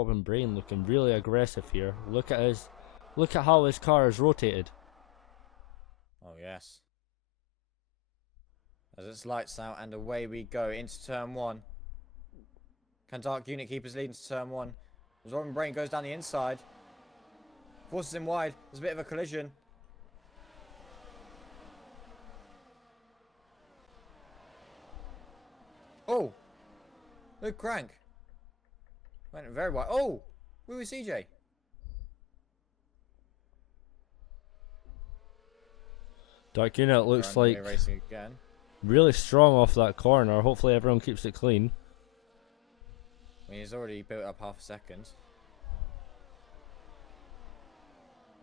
Robin Brain looking really aggressive here. Look at how his car is rotated. Oh yes. As it's lights out and away we go into turn 1. Can Dark Unit keep his lead into turn 1? As Robin Brain goes down the inside. Forces him wide. There's a bit of a collision. Oh! Luke Crank. Went very wide. Oh! Woo woo CJ. Dark Unit looks like racing again. really strong off that corner. Hopefully everyone keeps it clean. I mean, he's already built up half a second.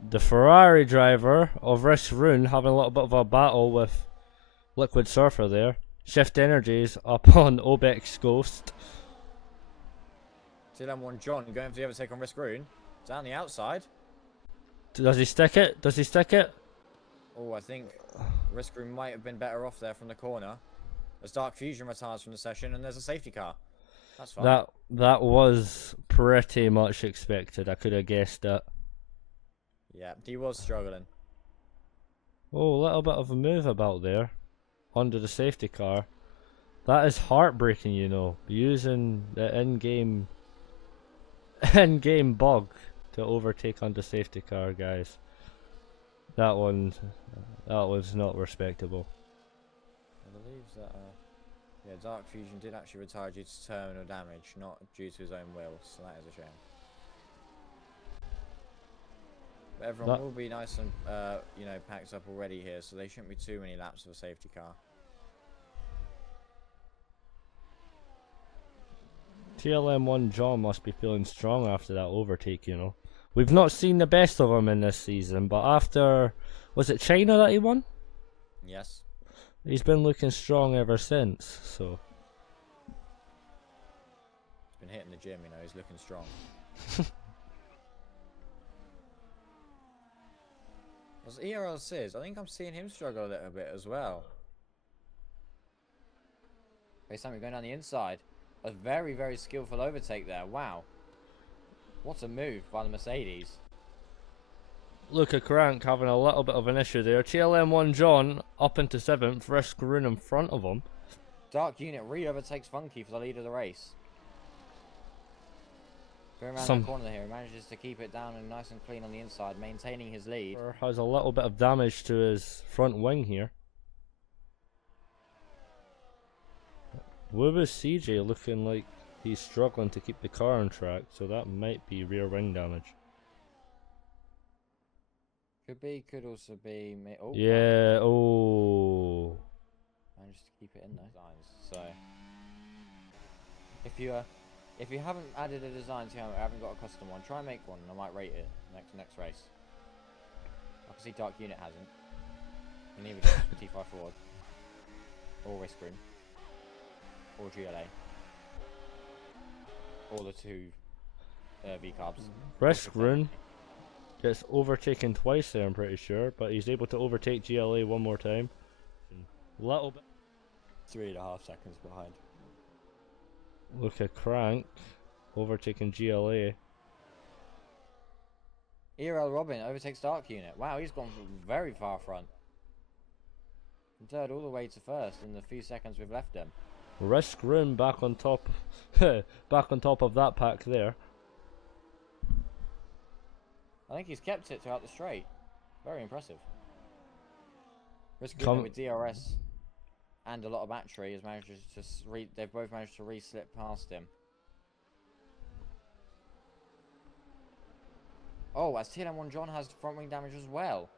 The Ferrari driver of Risk Rune having a little bit of a battle with Liquid Surfer there. Shift Energies up on Obex Ghost. TLM1 John going for the overtake on Risk Rune. Down the outside. Does he stick it? Does he stick it? Oh, I think Risk Rune might have been better off there from the corner. As Dark Fusion retires from the session and there's a safety car. That's fine. That was pretty much expected. I could have guessed it. Yeah, he was struggling. Oh, a little bit of a move about there. Under the safety car. That is heartbreaking, you know. Using the in-game bug to overtake under safety car, guys. That was not respectable. I believe that yeah, Dark Fusion did actually retire due to terminal damage, not due to his own will, so that is a shame. But everyone will be nice and you know, packed up already here, so they shouldn't be too many laps of a safety car. TLM1 John must be feeling strong after that overtake, you know. We've not seen the best of him in this season, but after, was it China that he won? Yes. He's been looking strong ever since, so. He's been hitting the gym, you know, he's looking strong. As ERL says, I think I'm seeing him struggle a little bit as well. Okay, something going down the inside. A very, very skillful overtake there. Wow. What a move by the Mercedes. Look at Crank having a little bit of an issue there. TLM1 John up into 7th, Risk Rune in front of him. Dark Unit re-overtakes Funky for the lead of the race. Going around the corner here, he manages to keep it down and nice and clean on the inside, maintaining his lead. Has a little bit of damage to his front wing here. Wubba CJ looking like he's struggling to keep the car on track, so that might be rear wing damage. Could be, could also be. Oh, yeah, oh. Managed to keep it in there. So, if you haven't added a design to your helmet, haven't got a custom one, try and make one, and I might rate it next race. I can see Dark Unit hasn't. And neither does T5 Forward, or Risk Rune, or GLA, or the two V-carbs. Risk Rune gets overtaken twice there, I'm pretty sure, but he's able to overtake GLA one more time. Little bit. 3.5 seconds behind. Look at Crank overtaking GLA. ERL Robin overtakes Dark Unit. Wow, he's gone very far front. From third all the way to first in the few seconds we've left him. Risk Rune back on top, back on top of that pack there. I think he's kept it throughout the straight. Very impressive. Risk Rune with DRS and a lot of battery has managed to they've both managed to re-slip past him. Oh, as TLM1 John has front wing damage as well.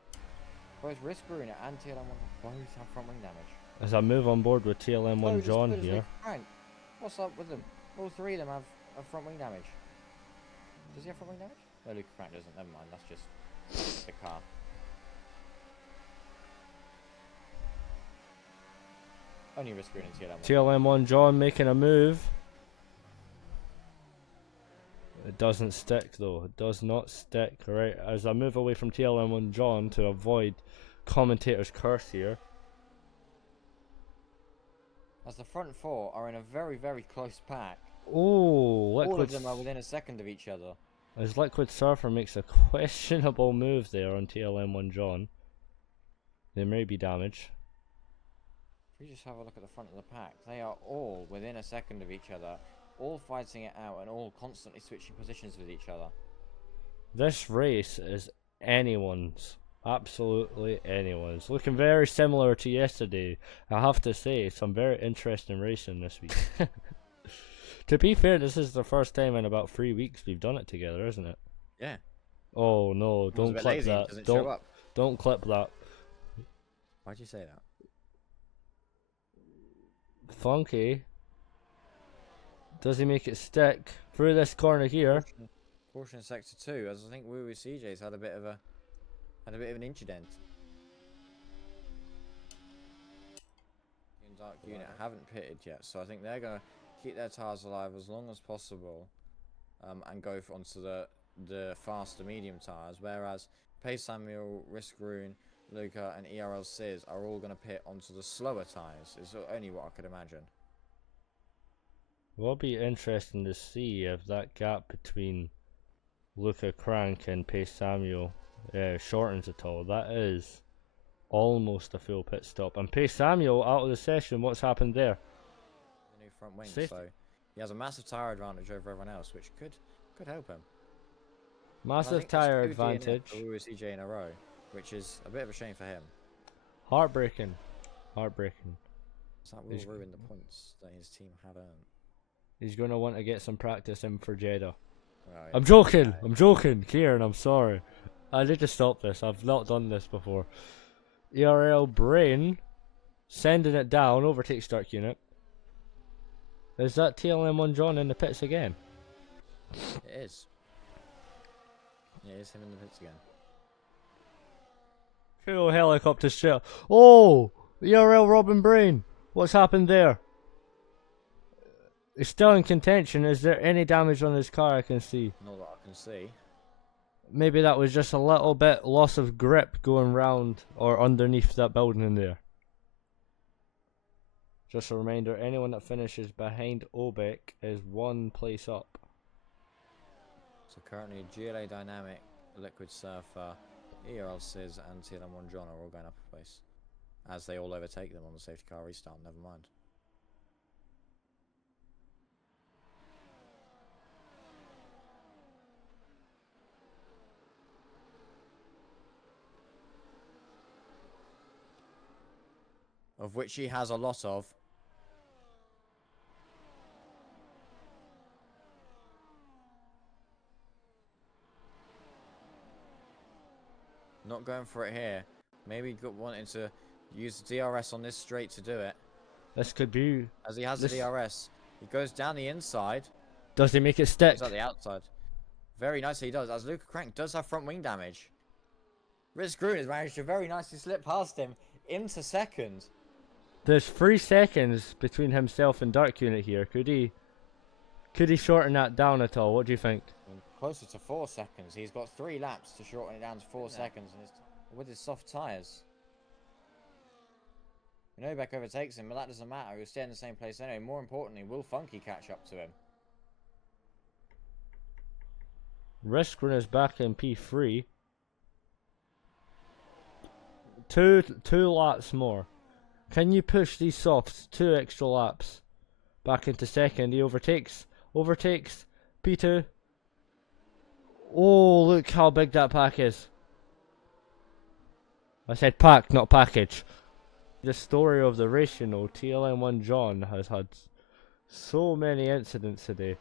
Both Risk Rune and TLM1 both have front wing damage. As I move on board with TLM1 John here. What's up with them? All three of them have front wing damage. Does he have front wing damage? No, Luke Crank doesn't. Never mind. That's just the car. Only Risk Rune and TLM1. TLM1 John making a move. It doesn't stick though. It does not stick. Right, as I move away from TLM1 John to avoid commentator's curse here. As the front four are in a very, very close pack. Oh, All Liquid. of them are within a second of each other. As Liquid Surfer makes a questionable move there on TLM1 John. There may be damage. If we just have a look at the front of the pack, they are all within a second of each other, all fighting it out and all constantly switching positions with each other. This race is anyone's. Absolutely anyone's. Looking very similar to yesterday. I have to say, some very interesting racing this week. To be fair, this is the first time in about 3 weeks we've done it together, isn't it? Yeah. Oh no, I was a don't bit clip lazy and it that. doesn't show up. Don't clip that. Why'd you say that? Funky. Does he make it stick through this corner here? Caution in sector 2, as I think Woo Woo CJ's had a bit of an incident. Dark Unit haven't pitted yet, so I think they're gonna keep their tyres alive as long as possible, and go onto the faster medium tyres. Whereas Pace Samuel, Risk Rune, Luca, and ERL Sizz are all gonna pit onto the slower tyres. Is only what I could imagine. Will be interesting to see if that gap between Luca Crank and Pace Samuel shortens at all. That is almost a full pit stop. And Pace Samuel out of the session. What's happened there? The new front wing, Safety. so he has a massive tyre advantage over everyone else, which could help him. Massive tyre advantage. Woo Woo CJ in a row, which is a bit of a shame for him. Heartbreaking. Heartbreaking. So that will ruin the points that his team have earned. He's going to want to get some practice in for Jeddah. Well, I'm joking. I'm joking. Kieran, I'm sorry. I need to stop this. I've not done this before. ERL Brain sending it down. Overtakes Dark Unit. Is that TLM1 John in the pits again? It is. Yeah, it is him in the pits again. Full helicopter shell. Oh! ERL Robin Brain. What's happened there? He's still in contention. Is there any damage on his car I can see? Not that I can see. Maybe that was just a little bit loss of grip going round or underneath that building in there. Just a reminder, anyone that finishes behind Obek is one place up. So currently GLA Dynamic, Liquid Surfer, ERL Sizz and TLM1 John are all going up a place. As they all overtake them on the safety car restart, never mind. Of which he has a lot of. Not going for it here. Maybe wanting to use the DRS on this straight to do it. This could be... As he has the DRS. He goes down the inside. Does he make it stick? He's at the outside. Very nicely he does. As Luca Crank does have front wing damage. Risk Rune has managed to very nicely slip past him into second. There's 3 seconds between himself and Dark Unit here. Could he shorten that down at all? What do you think? Closer to 4 seconds. He's got 3 laps to shorten it down to 4 seconds, and with his soft tyres. Novak overtakes him, but that doesn't matter. He'll stay in the same place anyway. More importantly, will Funky catch up to him? Risk Run is back in P3. Two laps more. Can you push these softs 2 extra laps back into second? He overtakes P2. Oh, look how big that pack is. I said pack, not package. The story of the race, you know, TLM1 John has had so many incidents today.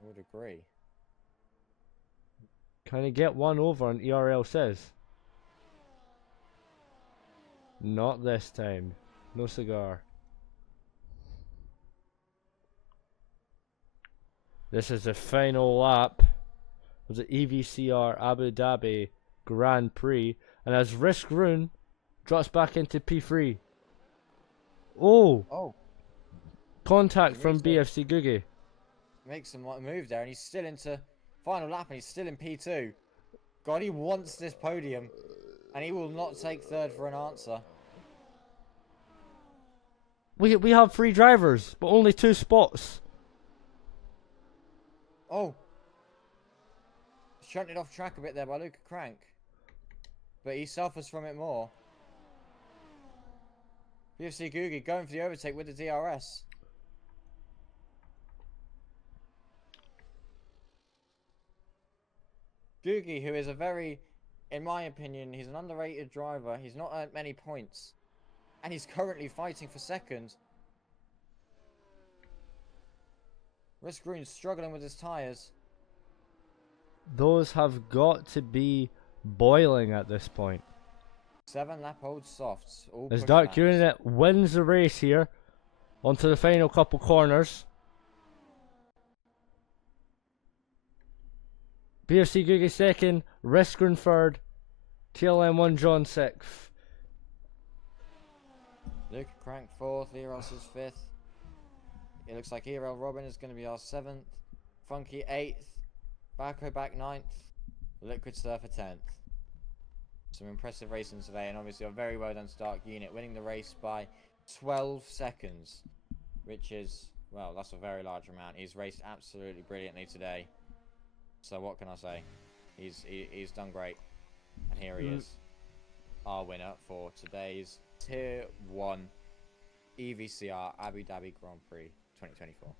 I would agree. Can he get one over on ERL Says? Not this time. No cigar. This is the final lap of the EVCR Abu Dhabi Grand Prix. And as Risk Rune drops back into P3. Oh! Contact from BFC Googie. Makes some move there, and he's still into final lap, and he's still in P2. God, he wants this podium, and he will not take third for an answer. We have 3 drivers, but only 2 spots. Oh! Shunted off track a bit there by Luca Crank. But he suffers from it more. UFC Googie going for the overtake with the DRS. Googie, who is a very, in my opinion, he's an underrated driver. He's not earned many points. And he's currently fighting for second. Risgrun's struggling with his tyres. Those have got to be boiling at this point. 7-lap old softs. All As push Dark laps. Unit wins the race here. Onto the final couple corners. BFC Googie second, Risgrun third, TLM1 John sixth. Luca Crank 4th, Eros is 5th. It looks like ERL Robin is going to be our 7th. Funky 8th. Barco back 9th. Liquid Surfer 10th. Some impressive racing today, and obviously a very well done Stark Unit, winning the race by 12 seconds. Which is, well, that's a very large amount. He's raced absolutely brilliantly today. So what can I say? He's done great. And here he is. Our winner for today's Tier 1 EVCR Abu Dhabi Grand Prix 2024.